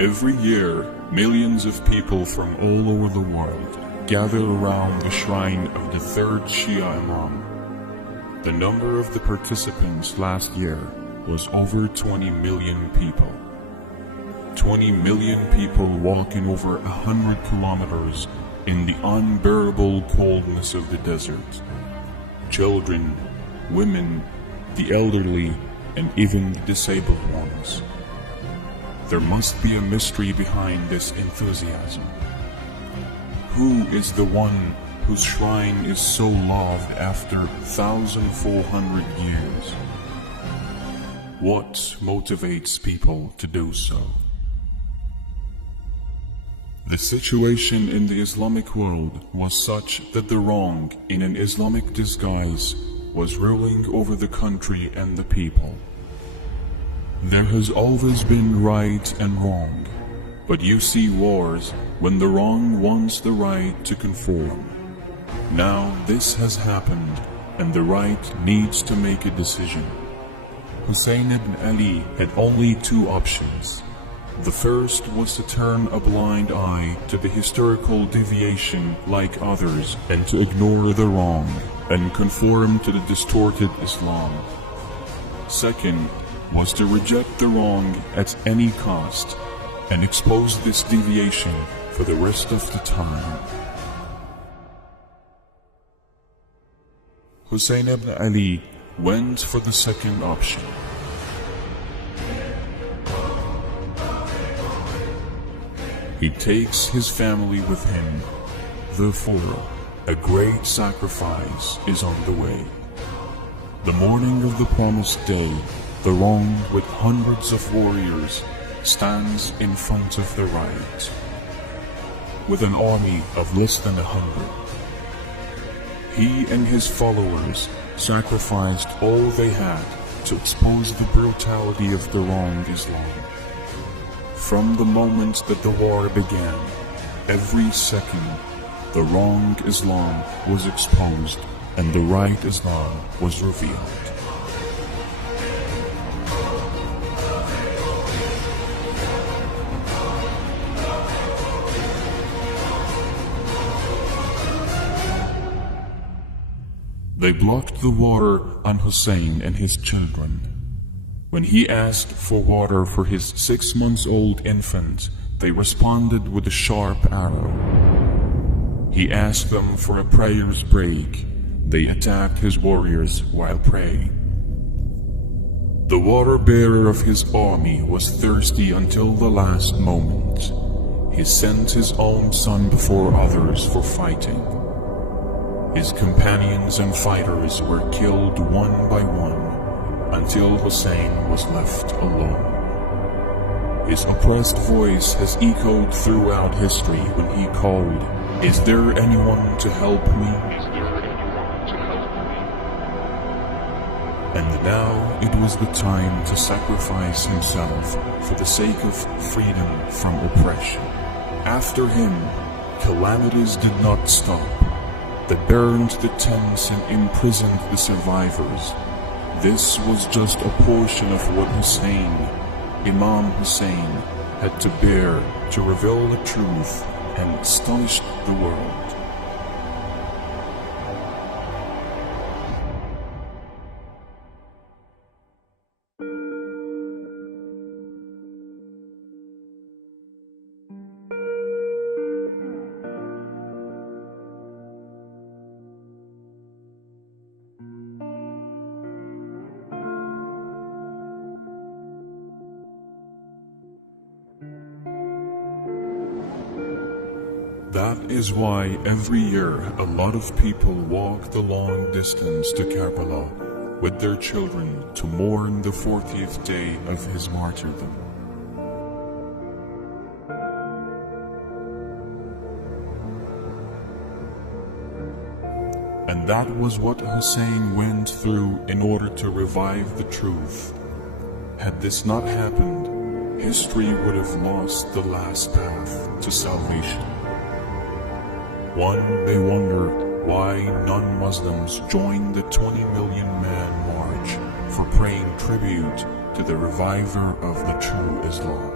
Every year, millions of people from all over the world gather around the shrine of the third Shia Imam. The number of the participants last year was over 20 million people. 20 million people walking over 100 kilometers in the unbearable coldness of the desert. Children, women, the elderly, and even the disabled ones. There must be a mystery behind this enthusiasm. Who is the one whose shrine is so loved after 1,400 years? What motivates people to do so? The situation in the Islamic world was such that the wrong, in an Islamic disguise, was ruling over the country and the people. There has always been right and wrong, but you see wars when the wrong wants the right to conform. Now this has happened, and the right needs to make a decision. Hussain ibn Ali had only two options. The first was to turn a blind eye to the historical deviation like others and to ignore the wrong and conform to the distorted Islam. Second was to reject the wrong at any cost and expose this deviation for the rest of the time. Hussain ibn Ali went for the second option. He takes his family with him. Therefore, a great sacrifice is on the way. The morning of the promised day, the wrong with hundreds of warriors stands in front of the right, with an army of less than 100. He and his followers sacrificed all they had to expose the brutality of the wrong Islam. From the moment that the war began, every second, the wrong Islam was exposed and the right Islam was revealed. They blocked the water on Hussein and his children. When he asked for water for his 6-month-old infant, they responded with a sharp arrow. He asked them for a prayer's break. They attacked his warriors while praying. The water-bearer of his army was thirsty until the last moment. He sent his own son before others for fighting. His companions and fighters were killed one by one, until Hussein was left alone. His oppressed voice has echoed throughout history when he called, "Is there anyone to help me?" And now it was the time to sacrifice himself for the sake of freedom from oppression. After him, calamities did not stop. They burned the tents and imprisoned the survivors. This was just a portion of what Hussain, Imam Hussain, had to bear to reveal the truth and astonish the world. That is why every year a lot of people walk the long distance to Karbala with their children to mourn the 40th day of his martyrdom. And that was what Hussein went through in order to revive the truth. Had this not happened, history would have lost the last path to salvation. One may wonder why non-Muslims joined the 20 million man march for paying tribute to the reviver of the true Islam.